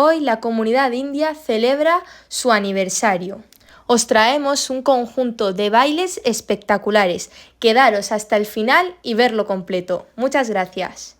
Hoy la comunidad india celebra su aniversario. Os traemos un conjunto de bailes espectaculares. Quedaros hasta el final y verlo completo. Muchas gracias.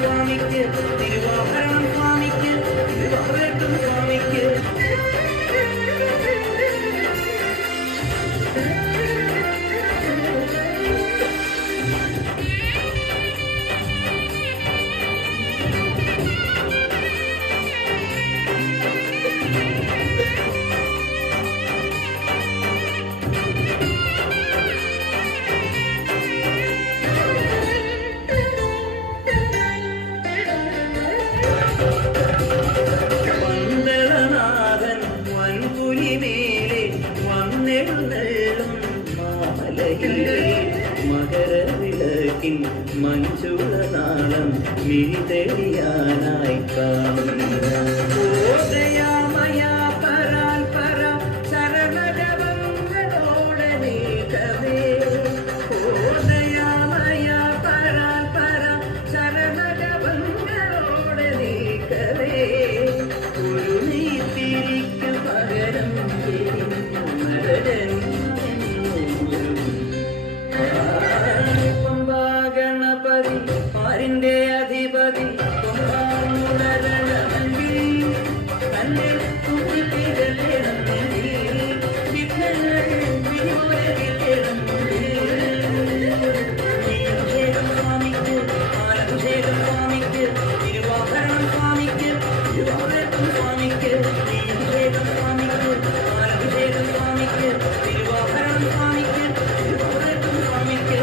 സ്വാമിക്ക് തിരുവാഭരണം സ്വാമിക്ക് തിരുവാഭരണം സ്വാമിക്ക് മകരവിളക്കിൻ മഞ്ചുളനാളം മിഴിതെളിയാനായി കാണുന്നയാമയ പരാൽ പര ശരണജപങ്ങളോടെ നീക്കവേ ഓദയാമയ പരാൽ പര ശരണജപങ്ങളോടെ നീക്കവേ ഒരു നീത്തിരിക്കു പകരം ഗണപതി മാരിന്റെ അധിപതി സ്വാമിക്ക് അഭിഷേകം സ്വാമിക്ക് തിരുവാഭരണം സ്വാമിക്ക് തിരുവാഭരണം സ്വാമിക്ക് അഭിഷേകം സ്വാമിക്ക് അഭിഷേകം സ്വാമിക്ക് തിരുവാഭരണം സ്വാമിക്ക് തിരുവാഭരണം സ്വാമിക്ക്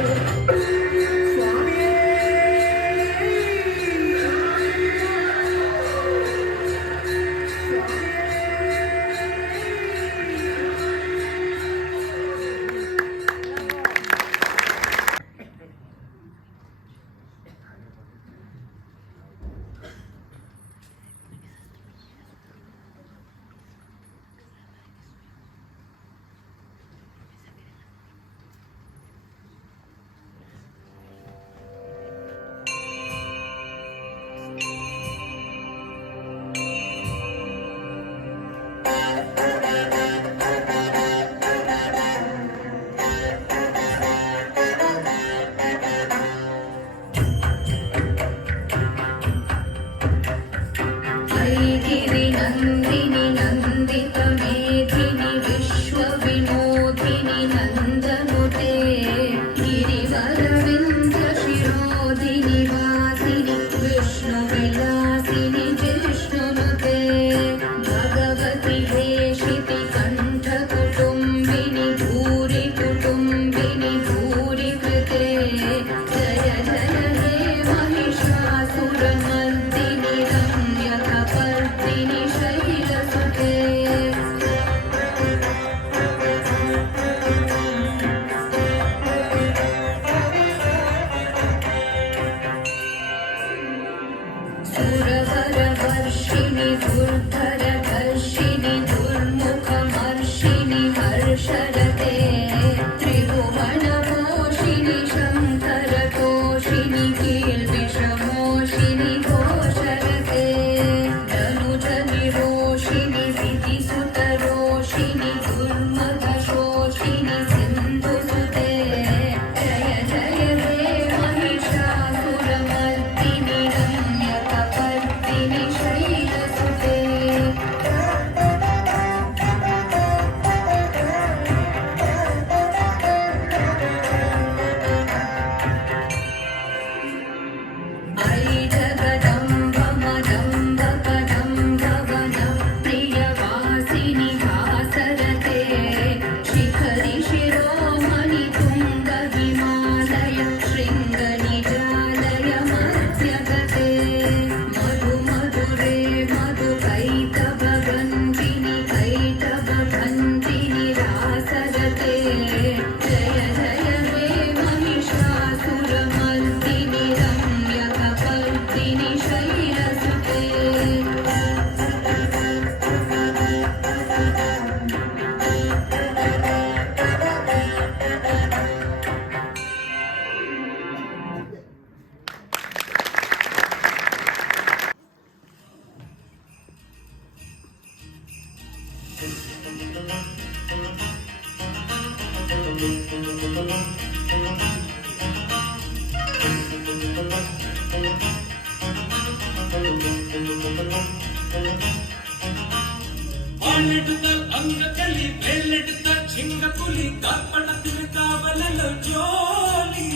വാളെടുത്താൽ അങ്കക്കലി, വേലെടുത്താൽ ചിങ്കപ്പുലി, കാൽപ്പണത്തിന് കാവലല്ലോ ജോലി.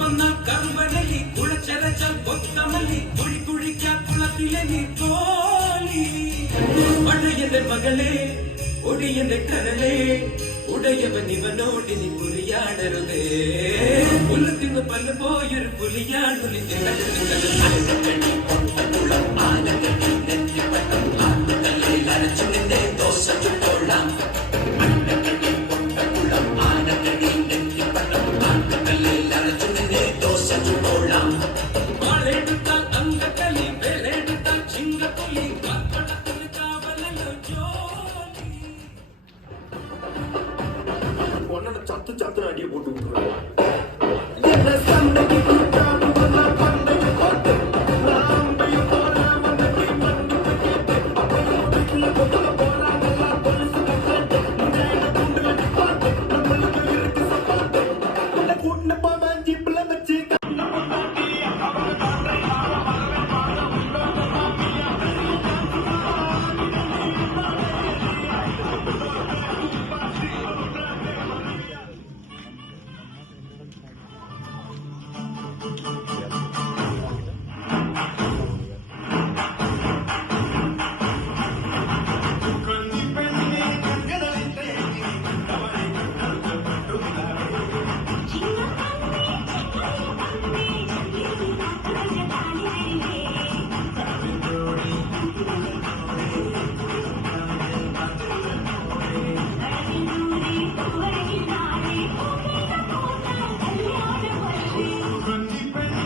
വന്നാൽ കറുവനലി, കുളച്ചരച്ചാൽ കൊത്തമല്ലി, കുഴി കുഴിക്കാൻ കുളത്തിലെ നീ തോലി. പഴയന്റെ മകളെ, ഒടിയന്റെ കരളെ, ഉടയവൻ ഇവനോടിനി പുലിയാടരുതേ. പുലത്തിന്ന് പല്ല് പോയൊരു പുലിയാടുലി. വാളെടുത്താൽ അങ്കക്കലി, വേലെടുത്താൽ ചിങ്കപ്പുലി, കാൽപ്പണത്തിന് കാവലല്ലോ ജോലി. ചത്ത് ചത്ത് അടിയെ പോട്ടു Thank you.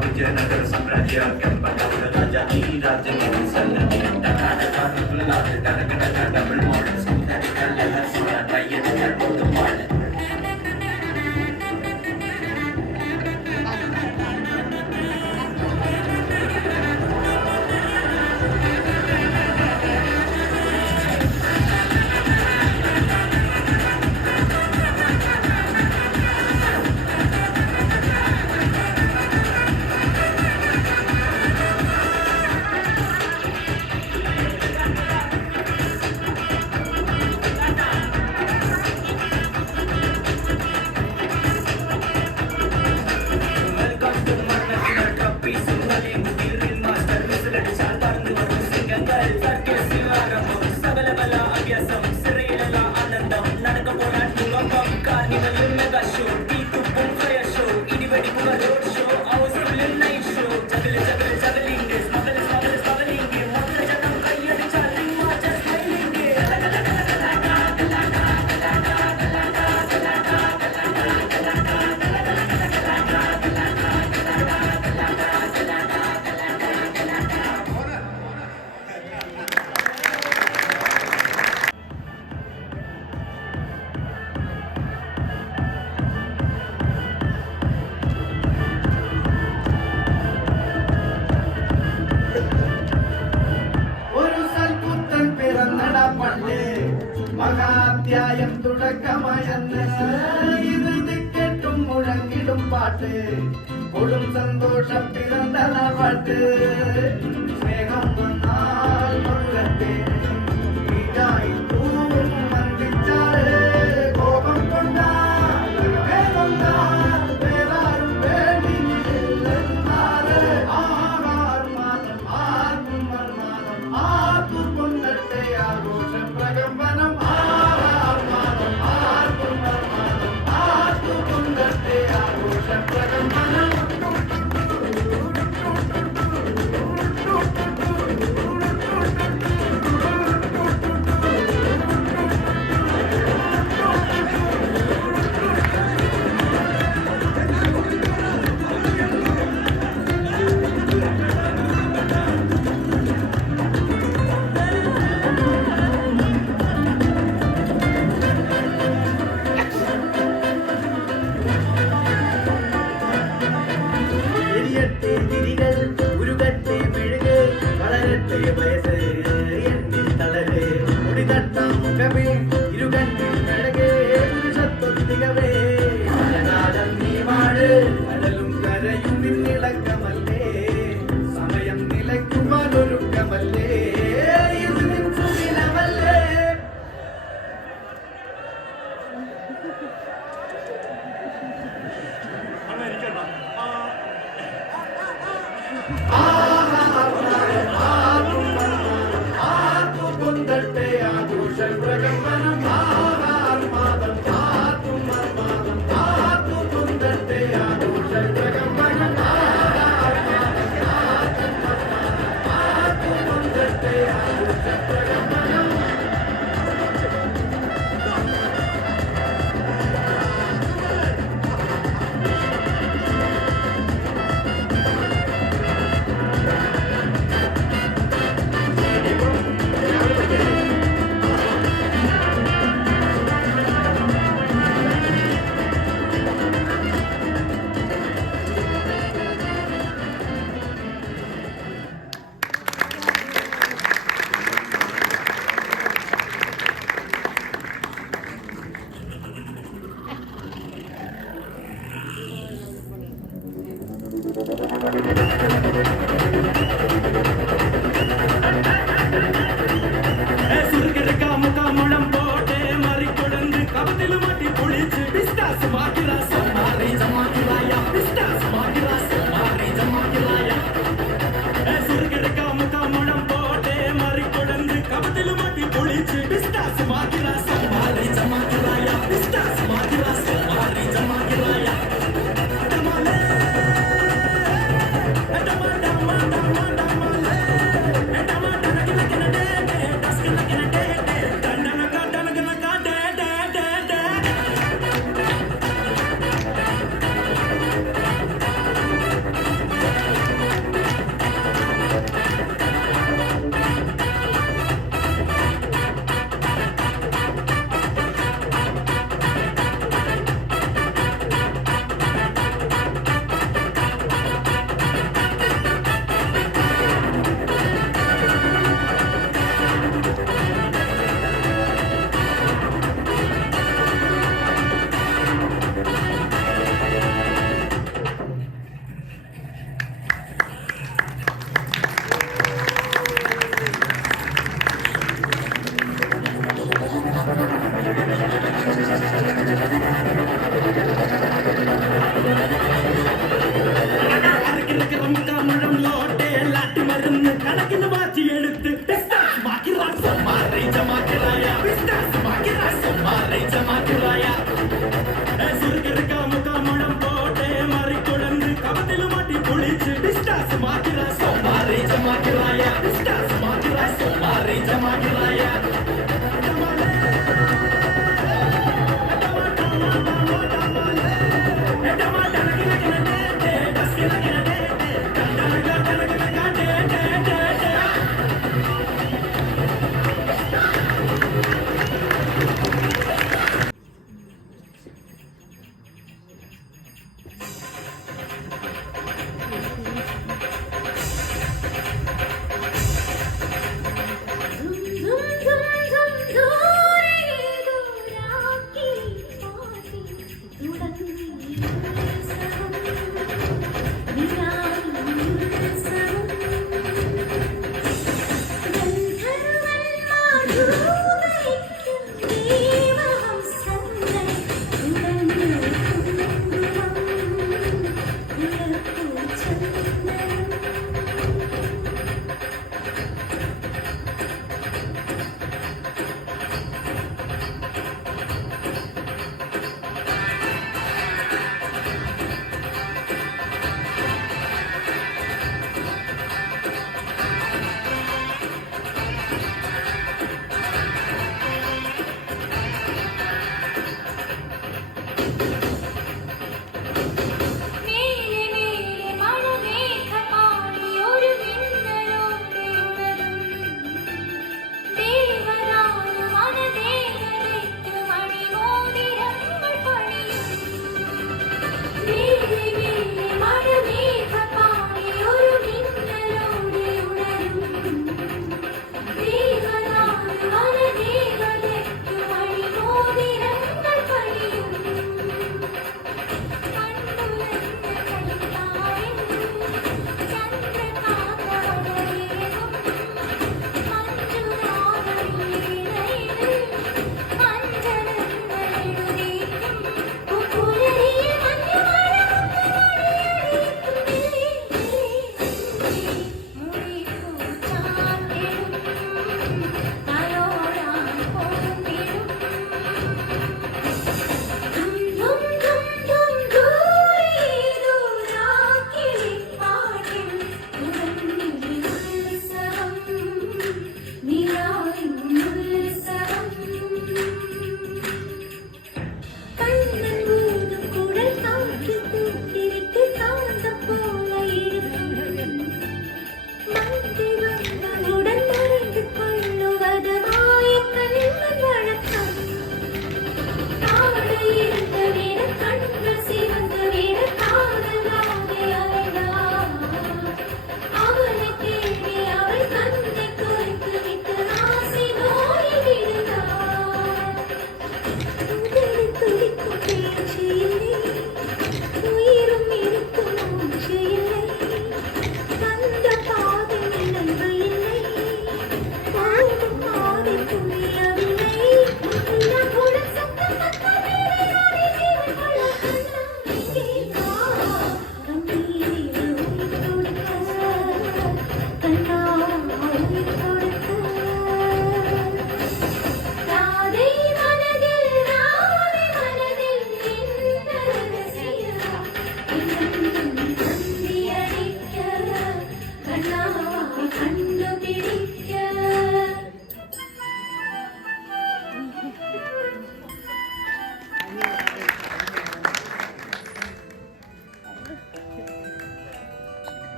విజయనగర సామ్రాజ్య కెంపగౌడ రాజా ఈ రాజ్యం సల్లది డబుల్ మోడల్స్ നടന്ന് ഇത് കേട്ടും മുഴങ്ങിടും പാട്ട് കൊടും സന്തോഷം പിറന്ന പാട്ട് സ്നേഹം വന്നാൽ മുഴുകത്തെ ഇതായി തൂവും മന്ദിച്ചാറ് കോപം കൊണ്ടാൽ വേറൊന്നാൽ വേറാരും വേണ്ടിയില്ലെന്നാറ് ആർമാദം ആർക്കും മർമാദം ആർക്കു കൊണ്ടത്തെ ആഘോഷ പ്രകമ്പനം ആർമാദം ആർക്കും മർമാദം ആർക്കു കൊണ്ടത്തെ ആഘോഷ പ്രകമ്പനം എരിയട്ടെ തിരികൾ ഉരുകട്ടെ മെഴുക് വളരട്ടെ വയസ്സ് എന്നിൽ തളര് മുടി തട്ടാം മുഖമേ ഇരുകണ്ണിൽ കഴകേ പുരുഷത്വത്തികവേ കാലകാലം നീ വാഴ് കടലും കരയും നിന്നിളക്കമല്ലേ സമയം നിലയ്ക്കുവാൻ ഒരുക്കമല്ലേ ഇത് നിൻ സുദിനമല്ലേ അണ്ണാ എനിക്കണ്ണ ആർക്കു കൊണ്ടത്തെ ആഘോഷ പ്രകമ്പനം ആർമാദം ആർക്കും മർമാദം ആർക്കു കൊണ്ടത്തെ ആഘോഷ പ്രകമ്പനം ആർക്കു കൊണ്ടത്തെ ആഘോഷ പ്രകമ്പനം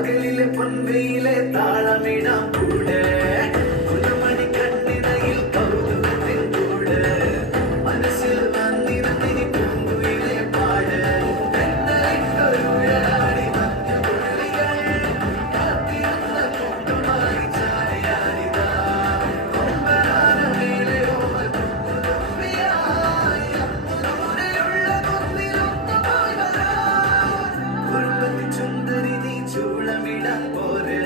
പകലിലെ പൊൻവെയിലെ താളമിടാം കൂടെ ഒരു മണിക്കണ്ണിനയിൽ കൗതുകത്തിൻ കൂടെ മനസ്സിൽ വന്നിരുന്നിനി പൂങ്കുയിലെ പാട് തെന്നലിട്ടൊരുഴലാടി മഞ്ഞുതുള്ളികൾ കാത്തിരുന്ന കൂട്ടമായി ചാരിയാരിതാ കൊമ്പനാന മേലെ ഓമൽ തുമ്പിയായി ദൂരെയുള്ള കുന്നിലൊന്നുമായി വരാം കുറുമ്പത്തി ചുന്ദരി നീ ചൂളമിടാൻ പോരെ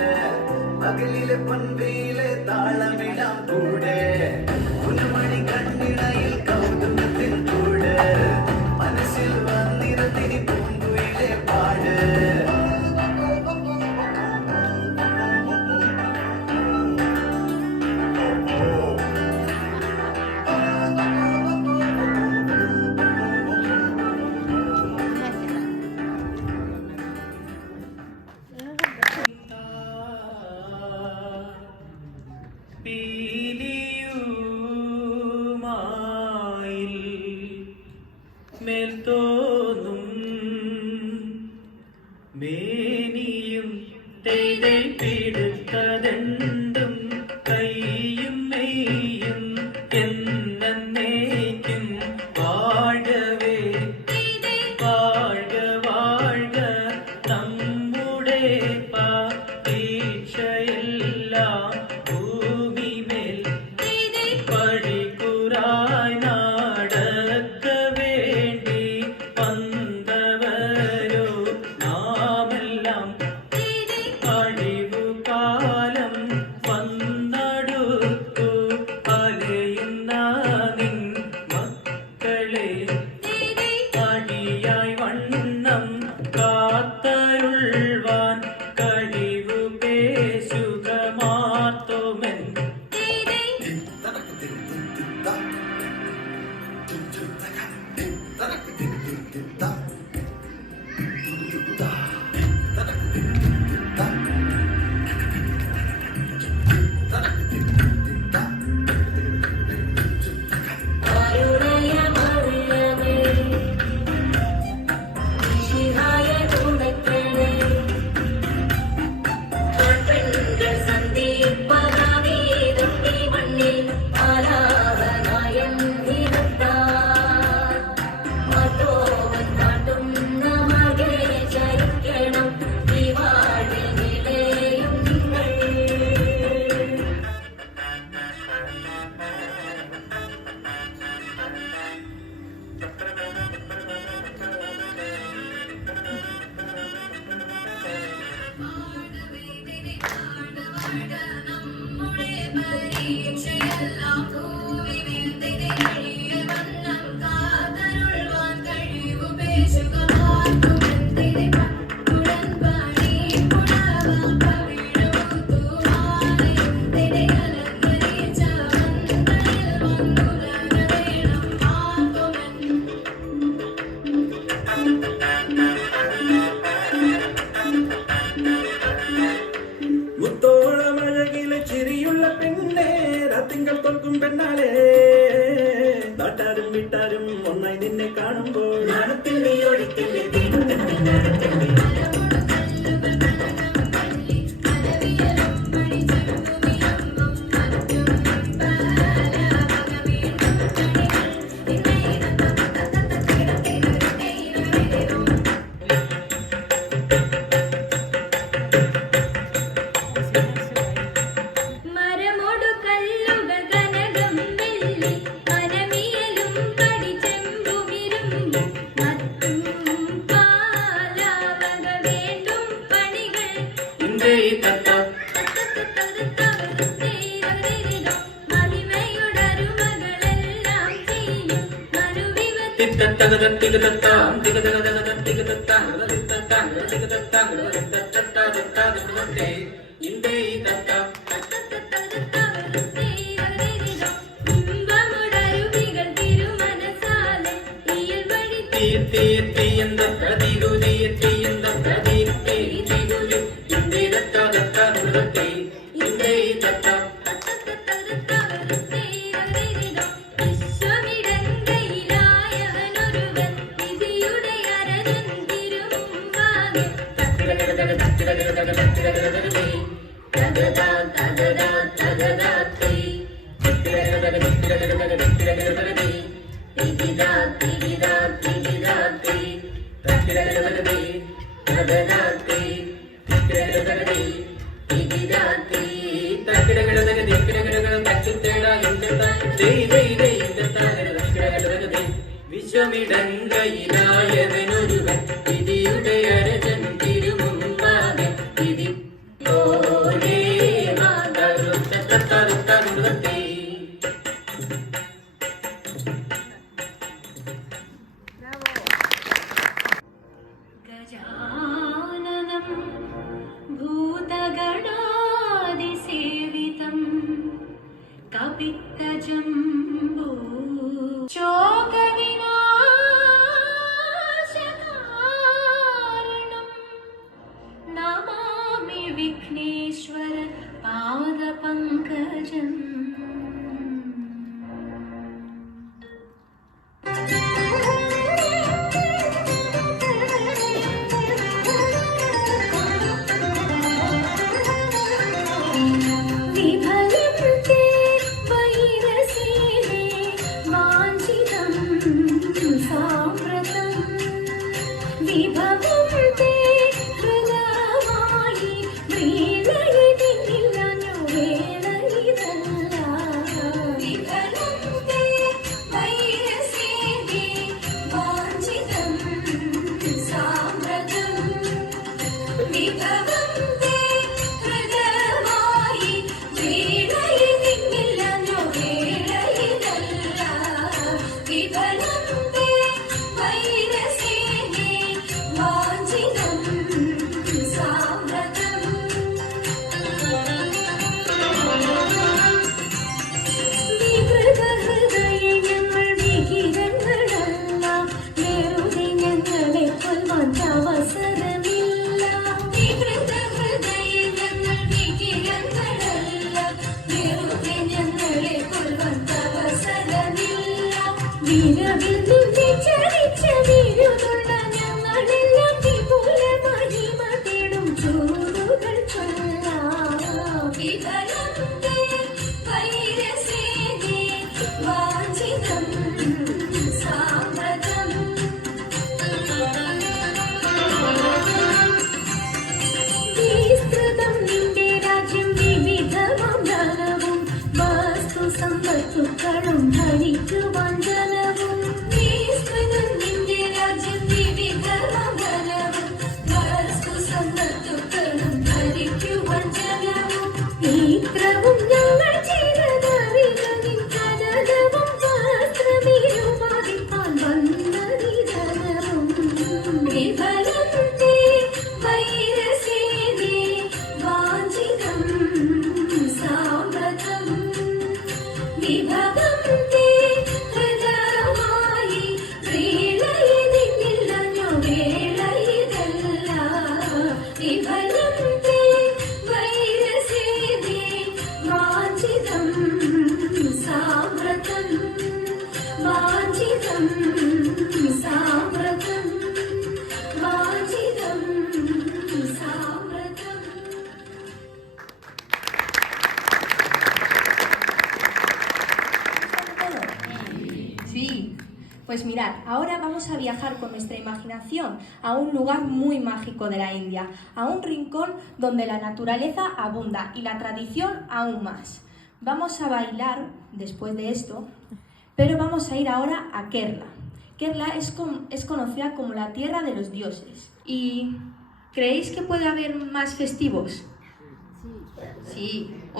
പകലിലെ പൊൻവെയിലെ താളമിടാൻ കൂടെ ഒരു മണി കണ്ണിണയിൽ കൗതുകത്തിൻ കൂടെ മനസ്സിൽ വന്നിരുന്നിനി പൂങ്കുയിലെ പാട് പീലിയുമായിൽ മേൽത്തോന്നും മേനിയും തേതേ പിടുത്തതെണ്ടും കൈയും മെയ്യും എന്നേക്കും വാഴവേ വാഴ്ക വാഴ്ക നമ്മുടെ പ്രതീക്ഷയെല്ലാം ഭൂമിമേൽ പടികുറായി നടക്ക വേണ്ടി വന്നവരോ നാമെല്ലാം അഴിവുകാലം വന്നടുത്തു അലയുന്ന നിൻ മക്കളെ അടിയായി വണ്ണം കാത്തരുൾവാൻ കഴിവു പേശുക മാത്തോമൻ മുത്തോളമഴകിലെ ചിരിയുള്ള പെണ്ണേ രാത്തിങ്കൾ തോൽക്കും പെണ്ണാലേ നാട്ടാരും വീട്ടാരും ഒന്നായി നിന്നെ കാണുമ്പോൾ ഞാനത്തിൽ നീ ഒഴിത്തില്ലേ മരമോടു കല്ലുകൾ കനകം വെള്ളി മനമിയലും കടിച്ചെമ്പുമിരുമ്പും മറ്റും പാലാവക വേണ്ടും പണികൾ മഹിമയുടരുമകളെല്ലാം ചെയ്യും മനുവിവത്തിൽ ഇമ്പമുടരുവികൾ തിരുമനസാലെ ഇയൽ വഴി വിശ്വമിടങ്കയിലായവനൊരുവൻ വിധിയുടെ അരജൻ തിരുമുമ്പാകെ വിശ്വമിടങ്കയിലായവനൊരുവൻ വിധിയുടെ അരജൻ തിരുമുമ്പാകെ വിധി പോലെ മാതരുത്തേ. गजाननं भूतगणादिसेवितं कपित्तजम्बो शोकविनाशकारणं नमामि विघ्नेश्वर पादपङ्कजम्. विभजन्ते वैरसेने वाञ्छितं साम्प्रतं विभवन्ते हृदयवायि व्रीलयितिनिलनु वेलयितल्ल. विभजन्ते वैरसेने वाञ्छितं साम्प्रतं विभवन्ते हृदयवायि व्रीलयितिनिलनु वेलयितल्ल. विभजन्ते वैरसेने वाञ्छितं साम्प्रतम्. വികൃതഹൃദയെ ഞങ്ങൾ വിഹിതങ്ങളല്ല, വെറുതെ ഞങ്ങളെ കൊല്ലുവാൻ അവസരമില്ല. വികൃതഹൃദയെ ഞങ്ങൾ വിഹിതങ്ങളല്ല, വെറുതെ ഞങ്ങളെ കൊല്ലുവാൻ അവസരമില്ല. വിരവിൽ നിന്നെ ചരിച്ച വിരുതുള്ള ഞങ്ങളെല്ലാം വിപുല മഹിമ തേടും ചൂടുകൾ ചൊല്ലാം. വിഭജന്തെ വൈരസേനെ വാഞ്ചിതം സാമ്പ്രതം. വിസ്തൃതം നിന്റെ രാജ്യം വിവിധമാം ധനവും വസ്തു സമ്പത്തുക്കളും ഭരിക്കുവാൻ ജനവും. വിസ്തൃതം നിന്റെ രാജ്യം വിവിധമാം ധനവും വസ്തു സമ്പത്തുക്കളും ഭരിക്കുവാൻ ജനവും. ഇത്രവും ഞങ്ങൾ ചെയ്തതറിക നിൻ കനകവും വസ്ത്രമിരുമാതിപ്പാൻ വന്നതി ജനവും. വിഭജന്തെ വൈരസേനെ വാഞ്ചിതം സാമ്പ്രതം വിഭവന്തെ ഹൃദയവായി വ്രീലയതിനില്ലनु വേളയിതല്ല. വിഭജന്തെ വൈരസേനെ വാഞ്ചിതം സാമ്പ്രതം വാഞ്ചിതം സാമ്പ്രതം വാഞ്ചിതം സാമ്പ്രതം. Sí, pues mirad, ahora vamos a viajar con nuestra imaginación a un lugar muy mágico de la India, a un rincón donde la naturaleza abunda y la tradición aún más. Vamos a bailar después de esto, pero vamos a ir ahora a Kerala. Kerala es conocida como la tierra de los dioses. ¿Y creéis que puede haber más festivos? Sí,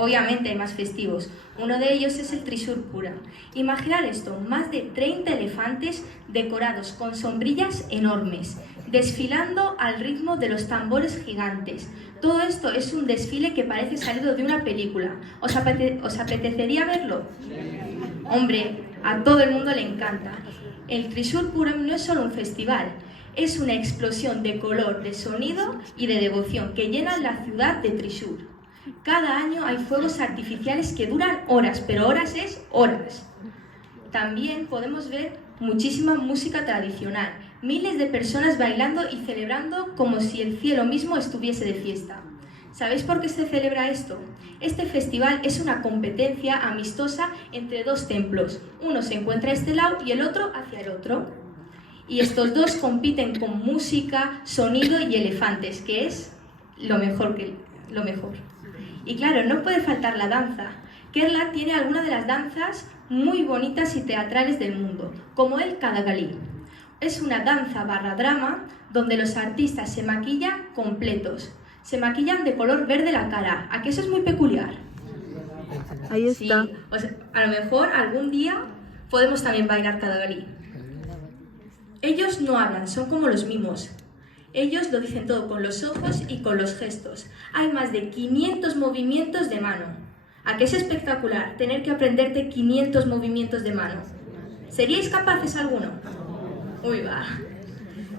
obviamente hay más festivos. Uno de ellos es el Trishur Puram. Imaginad esto, más de 30 elefantes decorados con sombrillas enormes, desfilando al ritmo de los tambores gigantes. Todo esto es un desfile que parece salido de una película. ¿Os apetecería verlo? Hombre, a todo el mundo le encanta. El Trishur Puram no es solo un festival, es una explosión de color, de sonido y de devoción que llenan la ciudad de Trishur. Cada año hay fuegos artificiales que duran horas, pero horas es horas. También podemos ver muchísima música tradicional, miles de personas bailando y celebrando como si el cielo mismo estuviese de fiesta. ¿Sabéis por qué se celebra esto? Este festival es una competencia amistosa entre dos templos. Uno se encuentra a este lado y el otro hacia el otro. Y estos dos compiten con música, sonido y elefantes, que es lo mejor. Y claro, no puede faltar la danza. Kerala tiene algunas de las danzas muy bonitas y teatrales del mundo, como el Kathakali. Es una danza barra drama donde los artistas se maquillan completos. Se maquillan de color verde la cara. ¿A qué eso es muy peculiar? Ahí está. Sí, o sea, a lo mejor algún día podemos también bailar Kathakali. Ellos no hablan, son como los mimos. Ellos lo dicen todo con los ojos y con los gestos. Hay más de 500 movimientos de mano. ¿A qué es espectacular tener que aprenderte 500 movimientos de mano? ¿Seríais capaces alguno? Uy, va.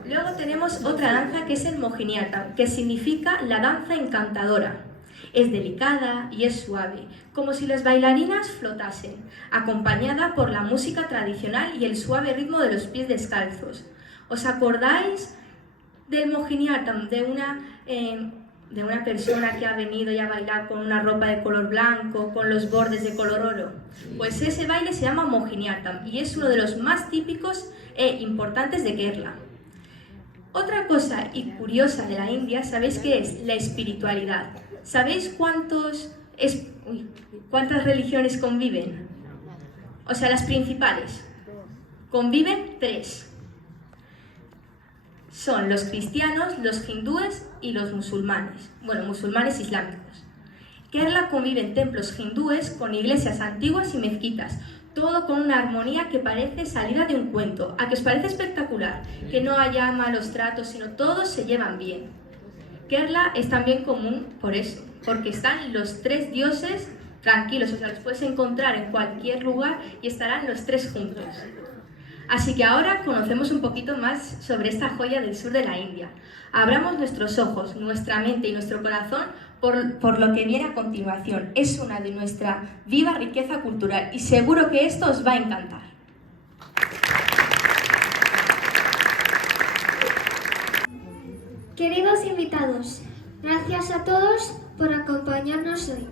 Luego tenemos otra danza que es el Mohiniyattam, que significa la danza encantadora. Es delicada y es suave, como si las bailarinas flotasen, acompañada por la música tradicional y el suave ritmo de los pies descalzos. ¿Os acordáis del Mohiniyattam, de una persona que ha venido y ha bailado con una ropa de color blanco, con los bordes de color oro? Pues ese baile se llama Mohiniyattam y es uno de los más típicos e importantes de Kerala. Otra cosa y curiosa de la India, ¿sabéis qué es? La espiritualidad. ¿Sabéis cuántas religiones conviven? O sea, las principales. Conviven 3. Son los cristianos, los hindúes y los musulmanes. Bueno, musulmanes islámicos. Kerala convive en templos hindúes con iglesias antiguas y mezquitas. Todo con una armonía que parece salida de un cuento. ¿A que os parece espectacular? Que no haya malos tratos, sino todos se llevan bien. Kerala es también común por eso, porque están los 3 dioses tranquilos, o sea, los puedes encontrar en cualquier lugar y estarán los 3 juntos. Así que ahora conocemos un poquito más sobre esta joya del sur de la India. Abramos nuestros ojos, nuestra mente y nuestro corazón por lo que viene a continuación. Es una de nuestra viva riqueza cultural y seguro que esto os va a encantar. Queridos invitados, gracias a todos por acompañarnos hoy.